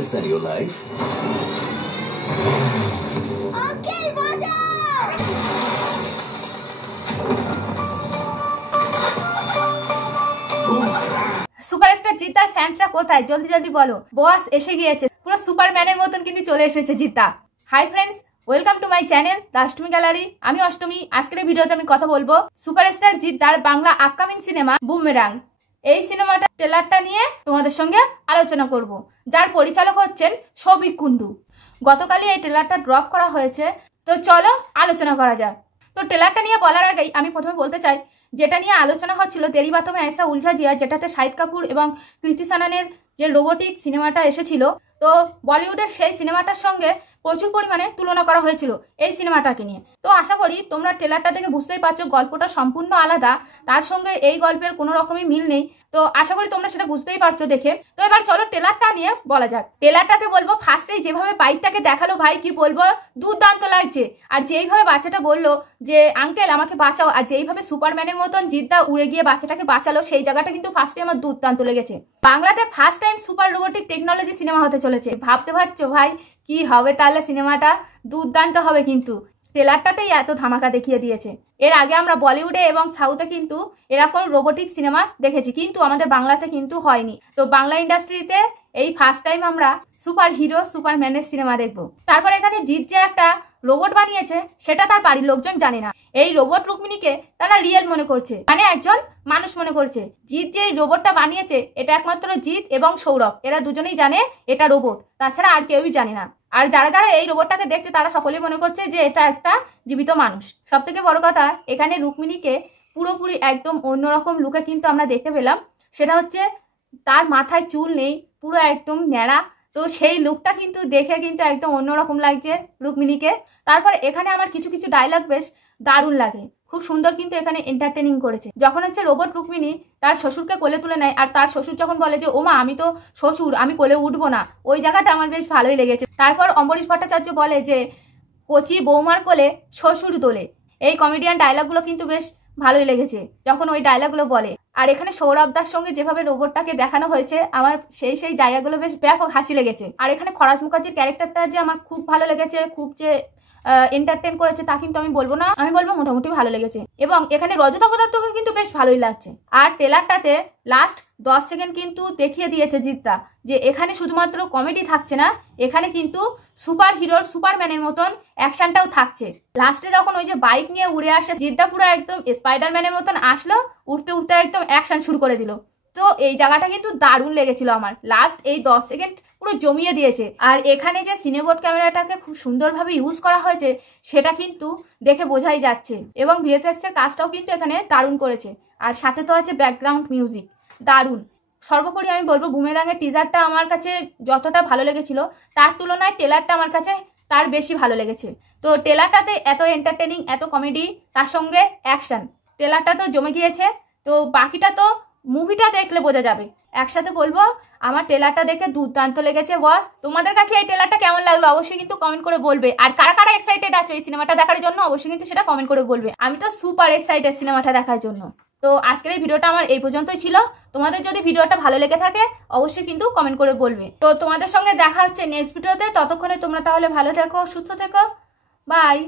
Is that your life? Uncle, watch out! Superstar জিতার ফ্যান্সরা কোথায়? জলদি জলদি বলো। বস এসে গিয়েছে, পুরো সুপারম্যানের মতন কিন্তু চলে এসেছে Jeeta. Hi friends, welcome to my channel the Ashtami gallery. আমি অষ্টমী। আজকের ভিডিওতে আমি কথা বলবো সুপারস্টার জিতার বাংলা আপকামিং সিনেমা বুমেরাং। এই সিনেমাটা ট্রেলারটা নিয়ে তোমাদের সঙ্গে আলোচনা করব, যার পরিচালক হচ্ছেন সৌভিক কুন্ডু। গতকালই এই ট্রেলারটা ড্রপ করা হয়েছে, তো চলো আলোচনা করা যাক। তো ট্রেলারটা নিয়ে বলার আগেই আমি প্রথমে বলতে চাই, যেটা নিয়ে আলোচনা হচ্ছিল তেরি বাতমে আয়সা উলঝা জিয়া, যেটাতে শাহিদ কাপুর এবং কৃতি সাননের যে রোবোটিক সিনেমাটা এসেছিল, তো বলিউডের সেই সিনেমাটার সঙ্গে প্রচুর পরিমাণে তুলনা করা হয়েছিল এই সিনেমাটাকে নিয়ে। তো আশা করি তোমরা ট্রেলারটা দেখে বুঝতেই পারছো গল্পটা সম্পূর্ণ আলাদা, তার সঙ্গে এই গল্পের কোনো রকমই মিল নেই। তো আশা করি তোমরা সেটা বুঝতেই পারছো দেখে। তো এবার চলো ট্রেলারটা নিয়ে বলা যাক। ট্রেলারটাতে বলবো ফার্স্টেই যেভাবে বাইকটাকে দেখালো, ভাই কি বলবো, দুর্দান্ত লাগছে। আর যেইভাবে বাচ্চাটা বললো যে আঙ্কেল আমাকে বাঁচাও, আর যেইভাবে সুপারম্যানের মতন জিদ্দা উড়ে গিয়ে বাচ্চাটাকে বাঁচালো, সেই জায়গাটা কিন্তু ফার্স্টে আমার দুর্দান্ত লেগেছে। বাংলাতে first time super robotic technology cinema হতে চলেছে। ভাবতে পারছো ভাই কি হবে তাহলে সিনেমাটা? দুর্দান্ত হবে কিন্তু। ট্রেলারটাতেই এত ধামাকা দেখিয়ে দিয়েছে। এর আগে আমরা বলিউডে এবং সাউথে কিন্তু এরকম রোবোটিক সিনেমা দেখেছি, কিন্তু আমাদের বাংলাতে কিন্তু হয়নি। তো বাংলা ইন্ডাস্ট্রিতে এই ফার্স্ট টাইম আমরা সুপার হিরো সুপারম্যানের সিনেমা দেখবো। তারপর এখানে জিৎ যে একটা রোবট বানিয়েছে, সেটা তার বাড়ির লোকজন জানে না। এই রোবট রুক্মিণীকে তারা রিয়েল মনে করছে, মানে একজন মানুষ মনে করছে। জিৎ যে এই রোবটটা বানিয়েছে, এটা একমাত্র জিৎ এবং সৌরভ, এরা দুজনেই জানে এটা রোবট, তাছাড়া আর কেউই জানে না। আর যারা যারা এই রোবটটাকে দেখছে তারা সকলেই মনে করছে যে এটা একটা জীবিত মানুষ। সব থেকে বড় কথা, এখানে রুক্মিণীকে পুরোপুরি একদম অন্যরকম লুকে কিন্তু আমরা দেখতে পেলাম। সেটা হচ্ছে তার মাথায় চুল নেই, পুরো একদম ন্যাড়া। তো সেই লুকটা কিন্তু দেখে কিন্তু একদম অন্যরকম লাগছে রুক্মিণীকে। তারপর এখানে আমার কিছু কিছু ডায়লগ বেশ দারুণ লাগে, খুব সুন্দর কিন্তু এখানে এন্টারটেনিং করেছে। যখন হচ্ছে রোবট রুক্মিণী তার শ্বশুরকে কোলে তুলে নেয়, আর তার শ্বশুর যখন বলে যে ওমা আমি তো শ্বশুর, আমি কোলে উঠবো না, ওই জায়গাটা আমার বেশ ভালোই লেগেছে। তারপর অম্বরীশ ভট্টাচার্য বলে যে কচি বৌমার কোলে শ্বশুর দোলে। এই কমেডিয়ান ডায়লগগুলো কিন্তু বেশ ভালোই লেগেছে যখন ওই ডায়লগগুলো বলে। আর এখানে সৌরভদার সঙ্গে যেভাবে রোবটটাকে দেখানো হয়েছে, আমার সেই জায়গাগুলো বেশ ব্যাপক হাসি লেগেছে। আর এখানে খরাজ মুখার্জির ক্যারেক্টারটা যে আমার খুব ভালো লেগেছে, খুব যে এন্টারটেন করেছে তা কিন্তু আমি বলবো না, আমি বলবো মোটামুটি ভালো লেগেছে। এবং এখানে রজতা পদার্থকে কিন্তু বেশ ভালোই লাগছে। আর ট্রেলারটাতে লাস্ট 10 সেকেন্ড কিন্তু দেখিয়ে দিয়েছে জিদ্দা যে এখানে শুধুমাত্র কমেডি থাকছে না, এখানে কিন্তু সুপার হিরোর সুপারম্যানের মতন অ্যাকশনটাও থাকছে। লাস্টে যখন ওই যে বাইক নিয়ে উড়ে আসে জিদ্দা, পুরো একদম স্পাইডারম্যানের মতন আসলো, উঠতে উঠতে একদম অ্যাকশন শুরু করে দিল। তো এই জায়গাটা কিন্তু দারুণ লেগেছিল আমার। লাস্ট এই 10 সেকেন্ড পুরো জমিয়ে দিয়েছে। আর এখানে যে সিনেবোর্ড ক্যামেরাটাকে খুব সুন্দরভাবে ইউজ করা হয়েছে, সেটা কিন্তু দেখে বোঝাই যাচ্ছে। এবং ভিএফএক্স এর কাজটাও কিন্তু এখানে দারুণ করেছে। আর সাথে তো আছে ব্যাকগ্রাউন্ড মিউজিক, দারুণ। সর্বোপরি আমি বলবো বুমেরাঙের টিজারটা আমার কাছে যতটা ভালো লেগেছিল, তার তুলনায় ট্রেলারটা আমার কাছে তার বেশি ভালো লেগেছে। তো ট্রেলারটাতে এত এন্টারটেনিং, এত কমেডি, তার সঙ্গে অ্যাকশন, ট্রেলারটা তো জমে গিয়েছে। তো বাকিটা তো মুভিটা দেখলে বোঝা যাবে। একসাথে বলবো আমার ট্রেলারটা দেখে দুর্দান্ত লেগেছে বস। তোমাদের কাছে এই ট্রেলারটা কেমন লাগলো অবশ্যই কিন্তু কমেন্ট করে বলবে। আর কারা কারা এক্সাইটেড আছো এই সিনেমাটা দেখার জন্য অবশ্যই কিন্তু সেটা কমেন্ট করে বলবে। আমি তো সুপার এক্সাইটেড সিনেমাটা দেখার জন্য। তো আজকের এই ভিডিওটা আমার এই পর্যন্তই ছিল। তোমাদের যদি ভিডিওটা ভালো লেগে থাকে অবশ্যই কিন্তু কমেন্ট করে বলবে। তো তোমাদের সঙ্গে দেখা হচ্ছে নেক্সট ভিডিওতে। ততক্ষণে তোমরা তাহলে ভালো থেকো, সুস্থ থেকো, বাই।